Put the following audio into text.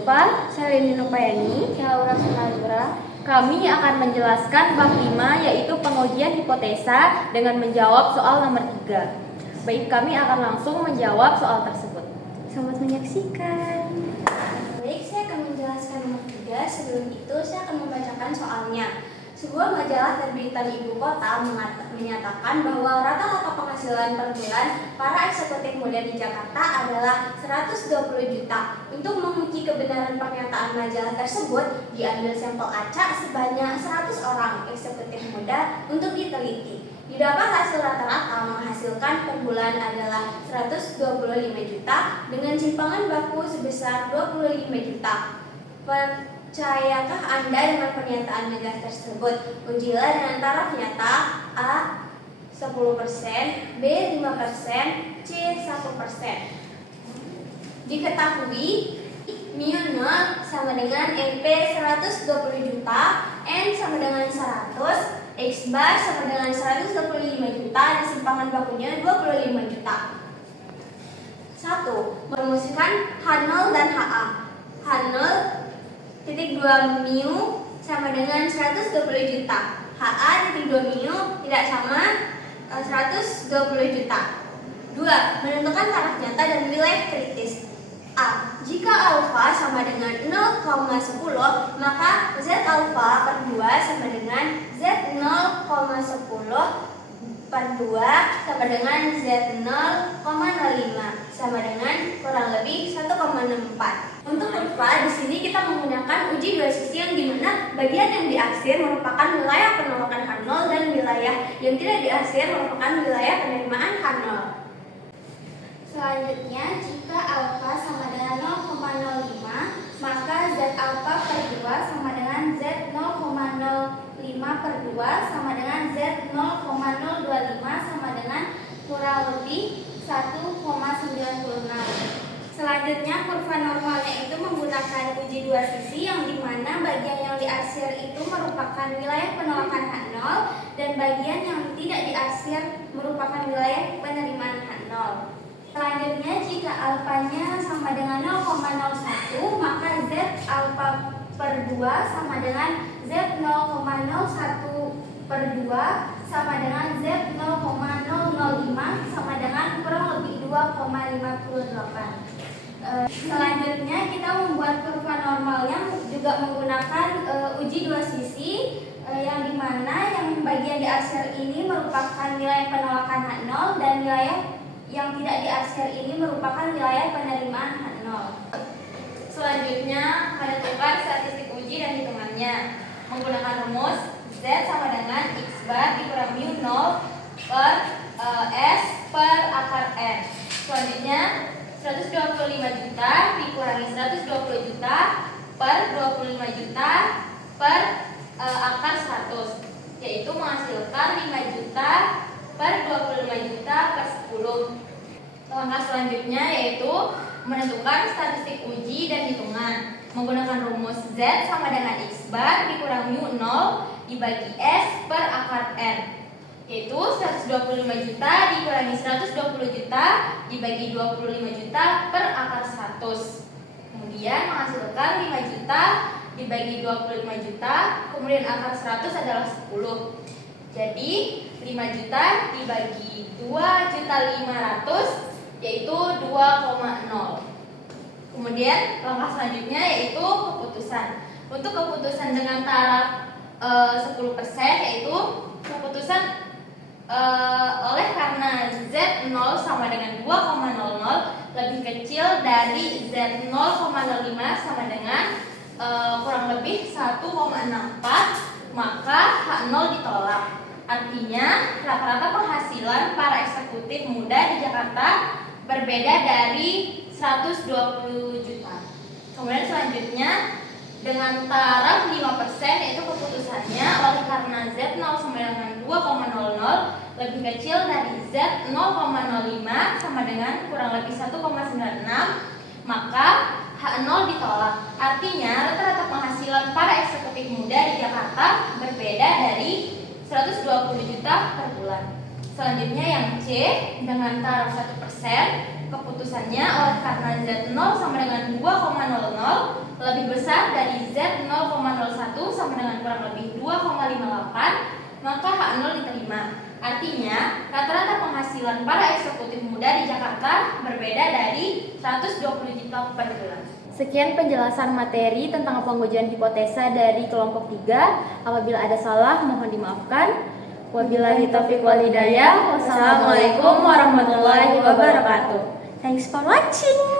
Zulfa, saya Lini Nupayani, saya Laura Sunazura. Kami akan menjelaskan bab 5 yaitu pengujian hipotesa dengan menjawab soal nomor 3. Baik, kami akan langsung menjawab soal tersebut. Selamat menyaksikan. Baik, saya akan menjelaskan nomor 3. Sebelum itu, saya akan membacakan soalnya. Sebuah majalah terbitan ibu kota menyatakan bahwa rata-rata penghasilan per bulan para eksekutif muda di Jakarta adalah 120 juta. Untuk menguji kebenaran pernyataan majalah tersebut, diambil sampel acak sebanyak 100 orang eksekutif muda untuk diteliti. Didapat hasil rata-rata menghasilkan per bulan adalah 125 juta dengan simpangan baku sebesar 25 juta. Percayakah Anda dengan pernyataan majalah tersebut? Ujilah dengan taraf nyata A 10%, B 5%, C 1%. Diketahui mu 0 sama dengan NP 120 juta, N sama dengan 100, X bar sama dengan 125 juta, dan simpangan bakunya 25 juta. 1. Merumuskan H0 dan HA. H0 titik 2 mu sama dengan 120 juta. HA titik 2 mu tidak sama 120 juta. 2. Menentukan taraf nyata dan wilayah kritis. A. Jika alfa sama dengan 0,10, maka Z alfa per 2 sama dengan Z 0,10 per 2 sama dengan Z 0,05 sama dengan kurang lebih 1,64. Untuk kurva di sini kita menggunakan uji dua sisi yang dimana bagian yang diaksir merupakan wilayah penolakan H0 dan wilayah yang tidak diaksir merupakan wilayah penerimaan H0. Selanjutnya, jika alfa sama dengan 0,05, maka Z alfa per 2 sama dengan Z 0,05 per 2 sama dengan Z 0,025 sama dengan kurang lebih 1,96. Selanjutnya, kurva normalnya itu menggunakan uji dua sisi yang dimana bagian yang diarsir itu merupakan wilayah penolakan H0 dan bagian yang tidak diarsir merupakan wilayah penerimaan H0. Selanjutnya, jika alfanya sama dengan 0,01, maka Z alfa per 2 sama dengan Z 0,01 per 2 sama dengan Z 0,005 sama dengan kurang lebih 2,58. Selanjutnya, kita membuat kurva normal yang juga menggunakan uji dua sisi yang dimana yang bagian diarsir ini merupakan wilayah penolakan H0 dan wilayah yang tidak diarsir ini merupakan wilayah penerimaan H0. Selanjutnya, menentukan statistik uji dan hitungannya. Menggunakan rumus Z sama dengan X bar dikurang mu 0 per S per akar N. Selanjutnya, 125 juta dikurangi 120 juta per 25 juta per akar 100, yaitu menghasilkan 5 juta per 25 juta per 10. Langkah selanjutnya yaitu menentukan statistik uji dan hitungan. Menggunakan rumus Z sama dengan X bar dikurang mu 0 dibagi S per akar N, yaitu 125 juta dikurangi 120 juta dibagi 25 juta per akar 100. Kemudian menghasilkan 5 juta dibagi 25 juta, kemudian akar 100 adalah 10. Jadi 5 juta dibagi 2.500.000 yaitu 2,0. Kemudian langkah selanjutnya yaitu keputusan. Untuk keputusan dengan taraf 10% yaitu keputusan oleh karena Z0 sama dengan 2,00 lebih kecil dari Z0,05 sama dengan kurang lebih 1,64, maka H0 ditolak. Artinya rata-rata penghasilan para eksekutif muda di Jakarta berbeda dari 120 juta. Kemudian selanjutnya dengan taraf 5% yaitu keputusannya oleh karena Z0 sama dengan 2,00 lebih kecil dari Z 0,05 sama dengan kurang lebih 1,96, maka H0 ditolak. Artinya rata-rata penghasilan para eksekutif muda di Jakarta berbeda dari 120 juta per bulan. Selanjutnya yang C dengan taraf 1%, keputusannya oleh karena Z0 sama dengan 2,00 lebih besar dari Z 0,01 sama dengan kurang lebih 2,58, maka hak 0 diterima. Artinya, rata-rata penghasilan para eksekutif muda di Jakarta berbeda dari 120 juta per bulan. Sekian penjelasan materi tentang pengujian hipotesa dari kelompok 3. Apabila ada salah, mohon dimaafkan. Wabillahi taufiq wal hidayah. Wassalamualaikum warahmatullahi wabarakatuh. Thanks for watching.